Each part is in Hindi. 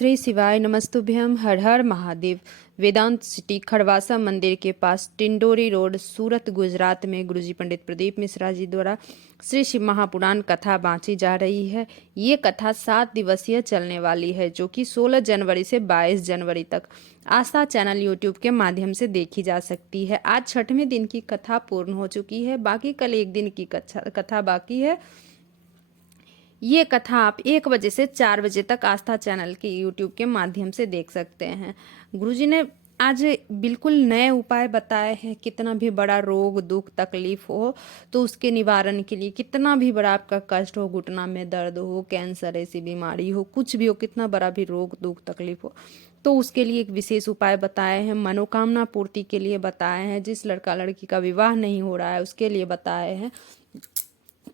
श्री शिवाय नमस्तुभ्यम। हर हर महादेव। वेदांत सिटी खड़वासा मंदिर के पास टिंडोरी रोड, सूरत, गुजरात में गुरुजी पंडित प्रदीप मिश्रा जी द्वारा श्री शिव महापुराण कथा बांची जा रही है। ये कथा 7 दिवसीय चलने वाली है, जो कि 16 जनवरी से 22 जनवरी तक आस्था चैनल यूट्यूब के माध्यम से देखी जा सकती है। आज 6वें दिन की कथा पूर्ण हो चुकी है, बाकी कल 1 दिन की कथा बाकी है। ये कथा आप 1 बजे से 4 बजे तक आस्था चैनल के यूट्यूब के माध्यम से देख सकते हैं। गुरुजी ने आज बिल्कुल नए उपाय बताए हैं। कितना भी बड़ा रोग, दुख, तकलीफ हो तो उसके निवारण के लिए, कितना भी बड़ा आपका कष्ट हो, घुटना में दर्द हो, कैंसर ऐसी बीमारी हो, कुछ भी हो, कितना बड़ा भी रोग, दुख, तकलीफ हो तो उसके लिए एक विशेष उपाय बताए हैं। मनोकामना पूर्ति के लिए बताए हैं। जिस लड़का लड़की का विवाह नहीं हो रहा है उसके लिए बताए हैं।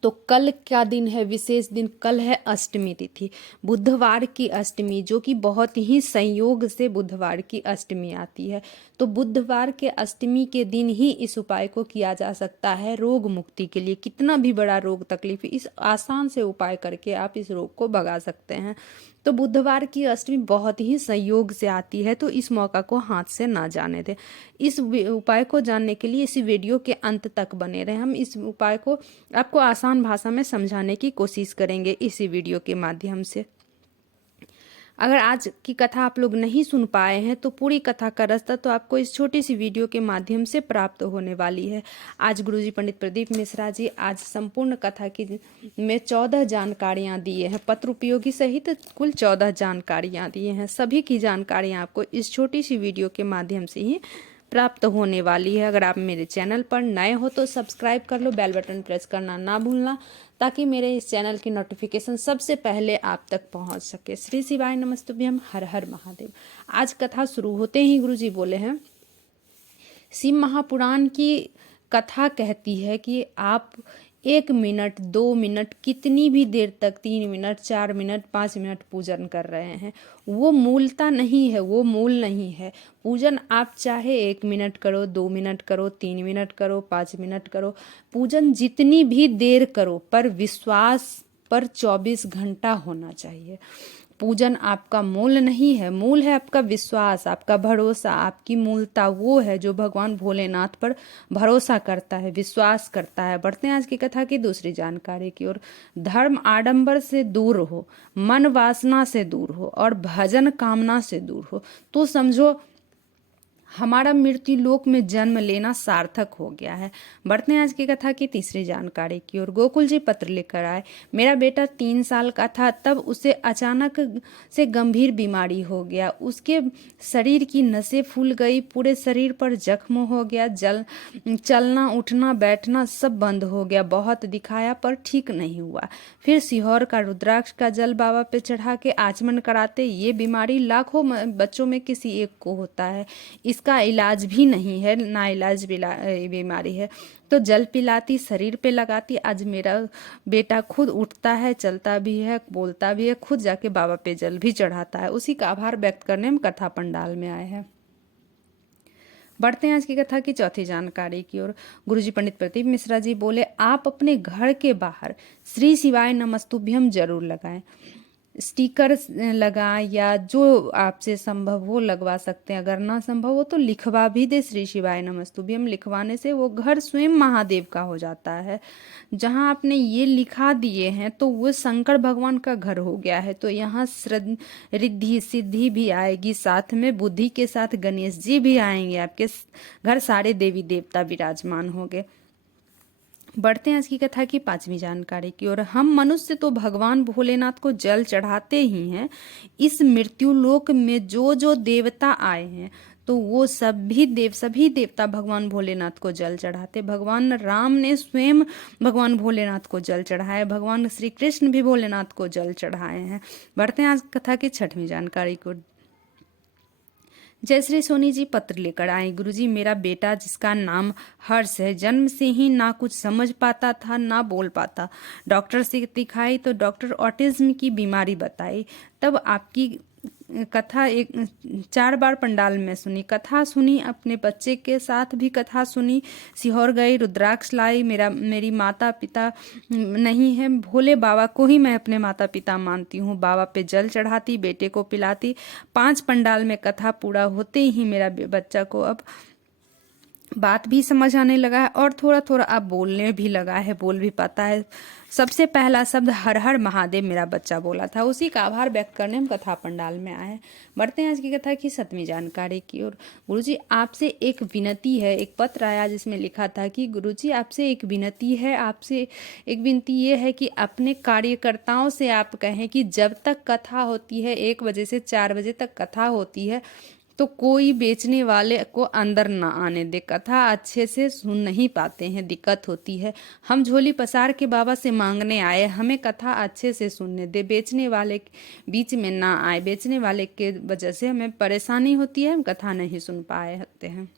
तो कल क्या दिन है, विशेष दिन कल है अष्टमी तिथि, बुधवार की अष्टमी, जो कि बहुत ही संयोग से बुधवार की अष्टमी आती है। तो बुधवार के अष्टमी के दिन ही इस उपाय को किया जा सकता है रोग मुक्ति के लिए। कितना भी बड़ा रोग तकलीफ, इस आसान से उपाय करके आप इस रोग को भगा सकते हैं। तो बुधवार की अष्टमी बहुत ही संयोग से आती है, तो इस मौका को हाथ से ना जाने दें। इस उपाय को जानने के लिए इस वीडियो के अंत तक बने रहें। हम इस उपाय को आपको आसान भाषा में समझाने की कोशिश करेंगे इसी वीडियो के माध्यम से। अगर आज की कथा आप लोग नहीं सुन पाए हैं तो पूरी कथा का रास्ता तो आपको इस छोटी सी वीडियो के माध्यम से प्राप्त होने वाली है। आज गुरुजी पंडित प्रदीप मिश्रा जी आज संपूर्ण कथा की में 14 जानकारियां दिए हैं। पत्र उपयोगी सहित कुल 14 जानकारियां दिए हैं। सभी की जानकारियां आपको इस छोटी सी वीडियो के माध्यम से ही प्राप्त होने वाली है। अगर आप मेरे चैनल पर नए हो तो सब्सक्राइब कर लो, बेल बटन प्रेस करना ना भूलना, ताकि मेरे इस चैनल की नोटिफिकेशन सबसे पहले आप तक पहुंच सके। श्री शिवाय नमस्तुभ्यम। हर हर महादेव। आज कथा शुरू होते ही गुरुजी बोले हैं, शिव महापुराण की कथा कहती है कि आप 1 मिनट, 2 मिनट, कितनी भी देर तक, 3 मिनट, 4 मिनट, 5 मिनट पूजन कर रहे हैं, वो मूलता नहीं है, वो मूल नहीं है। पूजन आप चाहे 1 मिनट करो, 2 मिनट करो, 3 मिनट करो, 5 मिनट करो, पूजन जितनी भी देर करो, पर विश्वास पर 24 घंटा होना चाहिए। पूजन आपका मूल नहीं है, मूल है आपका विश्वास, आपका भरोसा, आपकी मूलता वो है जो भगवान भोलेनाथ पर भरोसा करता है, विश्वास करता है। बढ़ते हैं आज की कथा की दूसरी जानकारी की ओर। धर्म आडंबर से दूर हो, मन वासना से दूर हो और भजन कामना से दूर हो तो समझो हमारा मृत्यु लोक में जन्म लेना सार्थक हो गया है। बढ़ते हैं आज की कथा की तीसरी जानकारी की ओर। गोकुल जी पत्र लेकर आए। मेरा बेटा 3 साल का था, तब उसे अचानक से गंभीर बीमारी हो गया। उसके शरीर की नसें फूल गई, पूरे शरीर पर जख्म हो गया, चलना उठना बैठना सब बंद हो गया। बहुत दिखाया पर ठीक नहीं हुआ। फिर सीहोर का रुद्राक्ष का जल बाबा पे चढ़ा के आचमन कराते। ये बीमारी लाखों बच्चों में किसी एक को होता है, इसका इलाज भी नहीं है, ना इलाज बीमारी है। तो जल पिलाती, शरीर पे लगाती। आज मेरा बेटा खुद उठता है, चलता भी है, बोलता भी है, खुद जाके बाबा पे जल भी चढ़ाता है। उसी का आभार व्यक्त करने हम कथा पंडाल में आए हैं। बढ़ते हैं आज की कथा की चौथी जानकारी की ओर। गुरुजी पंडित प्रदीप मिश्रा जी बोले, आप अपने घर के बाहर श्री शिवाय नमस्तुभ्यम जरूर लगाएं। स्टिकर लगाएं या जो आपसे संभव हो लगवा सकते हैं। अगर ना संभव हो तो लिखवा भी दे श्री शिवाय नमस्तुभ्यम। लिखवाने से वो घर स्वयं महादेव का हो जाता है। जहाँ आपने ये लिखा दिए हैं तो वो शंकर भगवान का घर हो गया है। तो यहाँ रिद्धि सिद्धि भी आएगी, साथ में बुद्धि के साथ गणेश जी भी आएंगे। आपके घर सारे देवी देवता विराजमान होंगे। बढ़ते हैं आज की कथा की 5वीं जानकारी की ओर। हम मनुष्य तो भगवान भोलेनाथ को जल चढ़ाते ही हैं। इस मृत्यु लोक में जो जो देवता आए हैं तो वो सभी देवता भगवान भोलेनाथ को जल चढ़ाते। भगवान राम ने स्वयं भगवान भोलेनाथ को जल चढ़ाया। भगवान श्री कृष्ण भी भोलेनाथ को जल चढ़ाए हैं। बढ़ते हैं आज कथा की 6वीं जानकारी को। जयश्री सोनी जी पत्र लेकर आए। गुरुजी, मेरा बेटा जिसका नाम हर्ष है, जन्म से ही ना कुछ समझ पाता था ना बोल पाता। डॉक्टर से दिखाई तो डॉक्टर ऑटिज्म की बीमारी बताई। तब आपकी कथा एक 4 बार पंडाल में सुनी, कथा सुनी, अपने बच्चे के साथ भी कथा सुनी, सीहोर गई, रुद्राक्ष लाई। मेरी माता पिता नहीं है, भोले बाबा को ही मैं अपने माता पिता मानती हूँ। बाबा पे जल चढ़ाती, बेटे को पिलाती। 5 पंडाल में कथा पूरा होते ही मेरा बच्चा को अब बात भी समझ आने लगा है और थोड़ा थोड़ा अब बोलने भी लगा है, बोल भी पाता है। सबसे पहला शब्द हर हर महादेव मेरा बच्चा बोला था। उसी का आभार व्यक्त करने हम कथा पंडाल में आए हैं। बढ़ते हैं आज की कथा की 7वीं जानकारी की ओर। गुरुजी आपसे एक विनती है। एक पत्र आया जिसमें लिखा था कि गुरुजी आपसे एक विनती है, आपसे एक विनती ये है कि अपने कार्यकर्ताओं से आप कहें कि जब तक कथा होती है 1 बजे से 4 बजे तक कथा होती है तो कोई बेचने वाले को अंदर ना आने दे। कथा अच्छे से सुन नहीं पाते हैं, दिक्कत होती है। हम झोली पसार के बाबा से मांगने आए, हमें कथा अच्छे से सुनने दे, बेचने वाले बीच में ना आए। बेचने वाले के वजह से हमें परेशानी होती है, हम कथा नहीं सुन पाए होते हैं।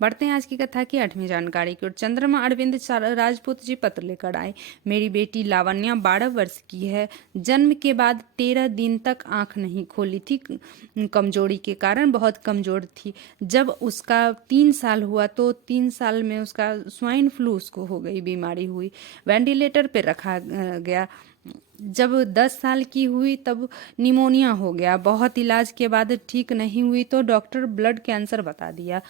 बढ़ते हैं आज की कथा की 8वीं जानकारी की ओर। चंद्रमा अरविंद राजपूत जी पत्र लेकर आए। मेरी बेटी लावण्या 12 वर्ष की है। जन्म के बाद 13 दिन तक आंख नहीं खोली थी, कमजोरी के कारण बहुत कमजोर थी। जब उसका 3 साल हुआ तो 3 साल में उसका स्वाइन फ्लू उसको हो गई, बीमारी हुई, वेंटिलेटर पे रखा गया। जब 10 साल की हुई तब निमोनिया हो गया। बहुत इलाज के बाद ठीक नहीं हुई तो डॉक्टर ब्लड कैंसर बता दिया।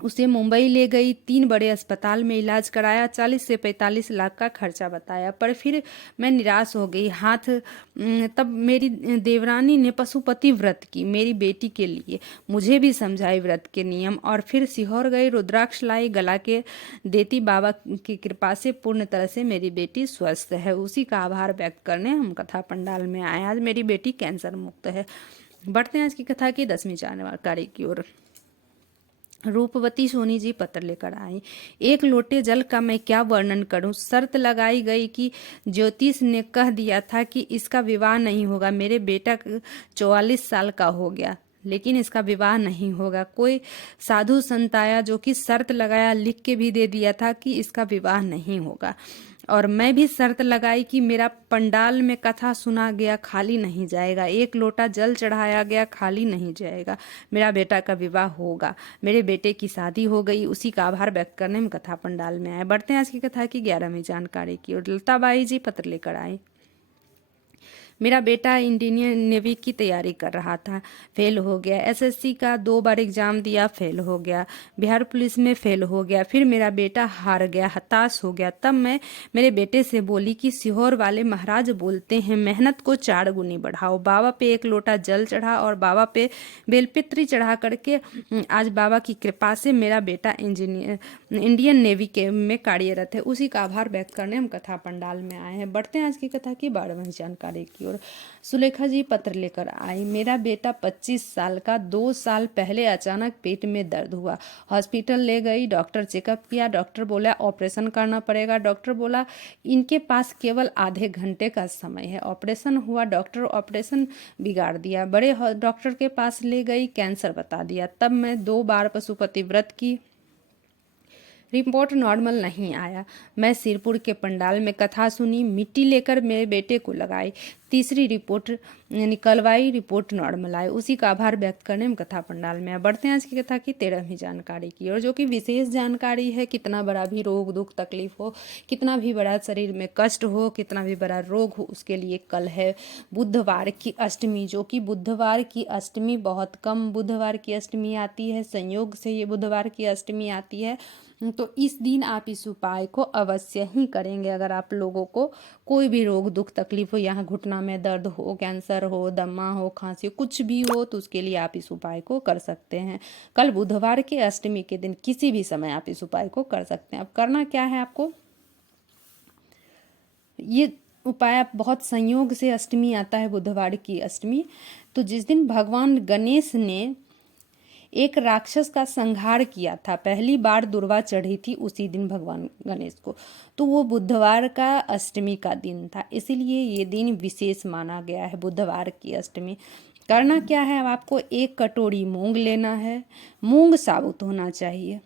उसे मुंबई ले गई, 3 बड़े अस्पताल में इलाज कराया, 40 से 45 लाख का खर्चा बताया, पर फिर मैं निराश हो गई। तब मेरी देवरानी ने पशुपति व्रत की मेरी बेटी के लिए, मुझे भी समझाई व्रत के नियम, और फिर सीहोर गई, रुद्राक्ष लाई, गला के देती। बाबा की कृपा से पूर्ण तरह से मेरी बेटी स्वस्थ है। उसी का आभार व्यक्त करने हम कथा पंडाल में आए। आज मेरी बेटी कैंसर मुक्त है। बढ़ते हैं आज की कथा की 10वीं जानकारी की ओर। रूपवती सोनी जी पत्र लेकर आई। 1 लोटे जल का मैं क्या वर्णन करूं। शर्त लगाई गई कि ज्योतिष ने कह दिया था कि इसका विवाह नहीं होगा। मेरे बेटा 44 साल का हो गया लेकिन इसका विवाह नहीं होगा। कोई साधु संत आया जो कि शर्त लगाया, लिख के भी दे दिया था कि इसका विवाह नहीं होगा। और मैं भी शर्त लगाई कि मेरा पंडाल में कथा सुना गया, खाली नहीं जाएगा। 1 लोटा जल चढ़ाया गया, खाली नहीं जाएगा। मेरा बेटा का विवाह होगा। मेरे बेटे की शादी हो गई। उसी का आभार व्यक्त करने में कथा पंडाल में आए। बढ़ते हैं आज की कथा की 11वीं जानकारी की ओर। लताबाई जी पत्र लेकर आई। मेरा बेटा इंडियन नेवी की तैयारी कर रहा था, फेल हो गया। एसएससी का 2 बार एग्जाम दिया, फेल हो गया। बिहार पुलिस में फेल हो गया। फिर मेरा बेटा हार गया, हताश हो गया। तब मैं मेरे बेटे से बोली कि सीहोर वाले महाराज बोलते हैं मेहनत को 4 गुनी बढ़ाओ। बाबा पे 1 लोटा जल चढ़ा और बाबा पे बेलपत्री चढ़ा करके आज बाबा की कृपा से मेरा बेटा इंडियन नेवी के में कार्यरत है। उसी का आभार व्यक्त करने हम कथा पंडाल में आए हैं। बढ़ते हैं आज की कथा की 12वीं जानकारी की ओर। सुलेखा जी पत्र लेकर आई। मेरा बेटा 25 साल का 2 साल पहले अचानक पेट में दर्द हुआ। हॉस्पिटल ले गई, डॉक्टर चेकअप किया। डॉक्टर बोला ऑपरेशन करना पड़ेगा। डॉक्टर बोला इनके पास केवल आधे घंटे का समय है। ऑपरेशन हुआ, डॉक्टर ऑपरेशन बिगाड़ दिया। बड़े डॉक्टर के पास ले गई, कैंसर बता दिया। तब मैं 2 बार पशुपति व्रत की, रिपोर्ट नॉर्मल नहीं आया। मैं सिरपुर के पंडाल में कथा सुनी, मिट्टी लेकर मेरे बेटे को लगाई। तीसरी रिपोर्ट निकलवाई, रिपोर्ट नॉर्मल आई। उसी का आभार व्यक्त करने में कथा पंडाल में। बढ़ते हैं आज की कथा की 13वीं जानकारी की और जो कि विशेष जानकारी है। कितना बड़ा भी रोग दुख तकलीफ हो, कितना भी बड़ा शरीर में कष्ट हो, कितना भी बड़ा रोग हो, उसके लिए कल है बुधवार की अष्टमी। जो कि बुधवार की अष्टमी बहुत कम बुधवार की अष्टमी आती है, संयोग से ये बुधवार की अष्टमी आती है। तो इस दिन आप इस उपाय को अवश्य ही करेंगे। अगर आप लोगों को कोई भी रोग दुख तकलीफ हो, यहाँ घुटना में दर्द हो, कैंसर हो, दमा हो, खांसी, कुछ भी हो, तो उसके लिए आप इस उपाय को कर सकते हैं। कल बुधवार के अष्टमी के दिन किसी भी समय आप इस उपाय को कर सकते हैं। अब करना क्या है आपको, ये उपाय बहुत संयोग से अष्टमी आता है, बुधवार की अष्टमी। तो जिस दिन भगवान गणेश ने एक राक्षस का संहार किया था, पहली बार दुर्वा चढ़ी थी उसी दिन भगवान गणेश को, तो वो बुधवार का अष्टमी का दिन था। इसीलिए ये दिन विशेष माना गया है, बुधवार की अष्टमी। करना क्या है, अब आपको 1 कटोरी मूंग लेना है। मूंग साबुत होना चाहिए।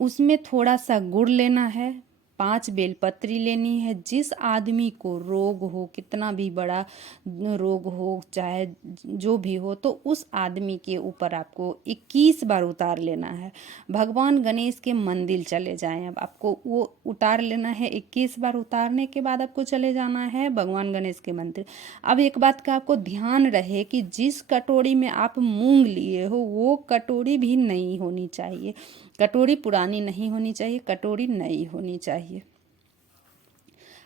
उसमें थोड़ा सा गुड़ लेना है, 5 बेलपत्री लेनी है। जिस आदमी को रोग हो, कितना भी बड़ा रोग हो, चाहे जो भी हो, तो उस आदमी के ऊपर आपको 21 बार उतार लेना है। भगवान गणेश के मंदिर चले जाएं, अब आपको वो उतार लेना है। 21 बार उतारने के बाद आपको चले जाना है भगवान गणेश के मंदिर। अब एक बात का आपको ध्यान रहे कि जिस कटोरी में आप मूंग लिए हो वो कटोरी भी नई होनी चाहिए। कटोरी पुरानी नहीं होनी चाहिए, कटोरी नई होनी चाहिए।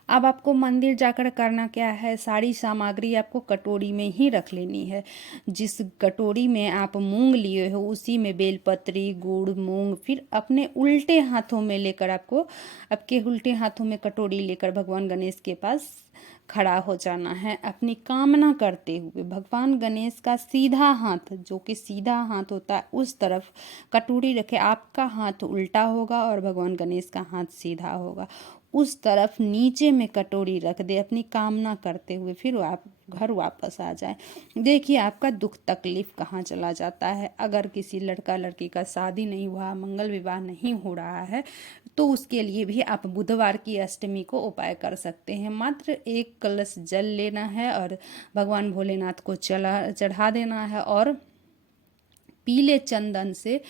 अब आपको मंदिर जाकर करना क्या है, सारी सामग्री आपको कटोरी में ही रख लेनी है। जिस कटोरी में आप मूंग लिए हो उसी में बेलपत्री, गुड़, मूंग, फिर अपने उल्टे हाथों में लेकर आपके उल्टे हाथों में कटोरी लेकर भगवान गणेश के पास खड़ा हो जाना है, अपनी कामना करते हुए। भगवान गणेश का सीधा हाथ, जो कि सीधा हाथ होता है, उस तरफ कटोरी रखे। आपका हाथ उल्टा होगा और भगवान गणेश का हाथ सीधा होगा। उस तरफ नीचे में कटोरी रख दे अपनी कामना करते हुए, फिर आप घर वापस आ जाए। देखिए आपका दुख तकलीफ कहाँ चला जाता है। अगर किसी लड़का लड़की का शादी नहीं हुआ, मंगल विवाह नहीं हो रहा है, तो उसके लिए भी आप बुधवार की अष्टमी को उपाय कर सकते हैं। मात्र 1 कलश जल लेना है और भगवान भोलेनाथ को चढ़ा देना है और पीले चंदन से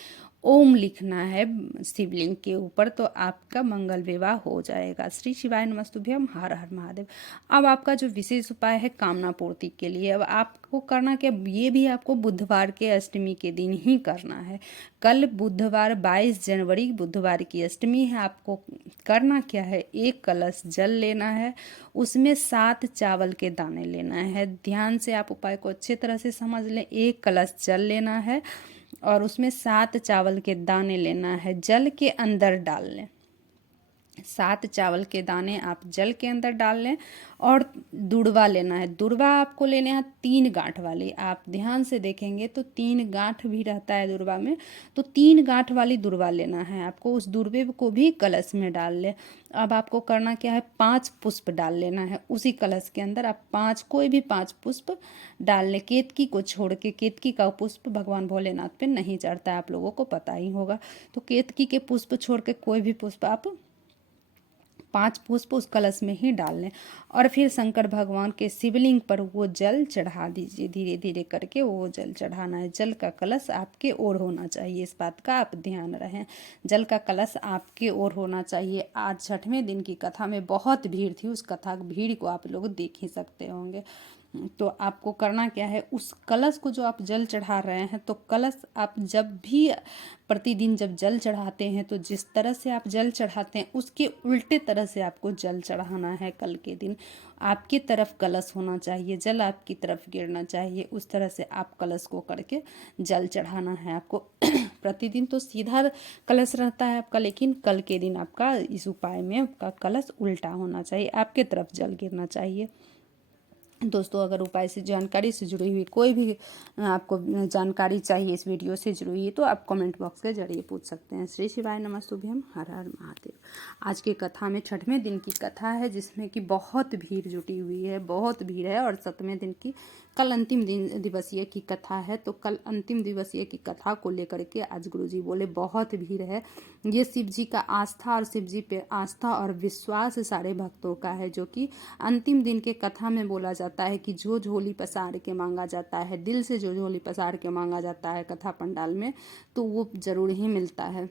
ओम लिखना है शिवलिंग के ऊपर, तो आपका मंगल विवाह हो जाएगा। श्री शिवाय नमस्तुभ्यम, हर हर महादेव। अब आपका जो विशेष उपाय है कामना पूर्ति के लिए, अब आपको करना क्या, ये भी आपको बुधवार के अष्टमी के दिन ही करना है। कल बुधवार 22 जनवरी बुधवार की अष्टमी है। आपको करना क्या है, 1 कलश जल लेना है, उसमें 7 चावल के दाने लेना है। ध्यान से आप उपाय को अच्छे तरह से समझ लें। 1 कलश जल लेना है और उसमें 7 चावल के दाने लेना है, जल के अंदर डाल लें। 7 चावल के दाने आप जल के अंदर डाल लें और दुड़वा लेना है। दुड़वा आपको लेने हैं 3 गांठ वाली। आप ध्यान से देखेंगे तो 3 गांठ भी रहता है दुड़वा में, तो 3 गांठ वाली दुड़वा लेना है आपको। उस दुर्वे को भी कलश में डाल लें। अब आपको करना क्या है, 5 पुष्प डाल लेना है उसी कलश के अंदर। आप 5 कोई भी 5 पुष्प डाल लें, केतकी को छोड़ के। केतकी का पुष्प भगवान भोलेनाथ पे नहीं चढ़ता है, आप लोगों को पता ही होगा। तो केतकी के पुष्प छोड़ के कोई भी पुष्प आप 5 पुष्प उस कलश में ही डाल लें और फिर शंकर भगवान के शिवलिंग पर वो जल चढ़ा दीजिए। धीरे धीरे करके वो जल चढ़ाना है। जल का कलश आपके ओर होना चाहिए, इस बात का आप ध्यान रहें। जल का कलश आपके ओर होना चाहिए। आज 6वें दिन की कथा में बहुत भीड़ थी, उस कथा भीड़ को आप लोग देख ही सकते होंगे। तो आपको करना क्या है, उस कलश को जो आप जल चढ़ा रहे हैं, तो कलश आप जब भी प्रतिदिन जब जल चढ़ाते हैं तो जिस तरह से आप जल चढ़ाते हैं उसके उल्टे तरह से आपको जल चढ़ाना है। कल के दिन आपकी तरफ कलश होना चाहिए, जल आपकी तरफ गिरना चाहिए, उस तरह से आप कलश को करके जल चढ़ाना है आपको। प्रतिदिन तो सीधा कलश रहता है आपका, लेकिन कल के दिन आपका इस उपाय में आपका कलश उल्टा होना चाहिए, आपके तरफ जल गिरना चाहिए। दोस्तों, अगर उपाय से जानकारी से जुड़ी हुई कोई भी आपको जानकारी चाहिए इस वीडियो से जुड़ी हुई, तो आप कमेंट बॉक्स के जरिए पूछ सकते हैं। श्री शिवाय नमस्तुभ्यम, हर हर महादेव। आज की कथा में 6वें दिन की कथा है, जिसमें कि बहुत भीड़ जुटी हुई है, बहुत भीड़ है। और 7वें दिन की कल अंतिम दिन दिवसीय की कथा है, तो कल अंतिम दिवसीय की कथा को लेकर के आज गुरुजी बोले बहुत भीड़ है। ये शिव जी का आस्था और शिव जी पे आस्था और विश्वास सारे भक्तों का है, जो कि अंतिम दिन के कथा में बोला जाता है कि जो झोली पसार के मांगा जाता है, दिल से जो झोली पसार के मांगा जाता है कथा पंडाल में, तो वो जरूर ही मिलता है।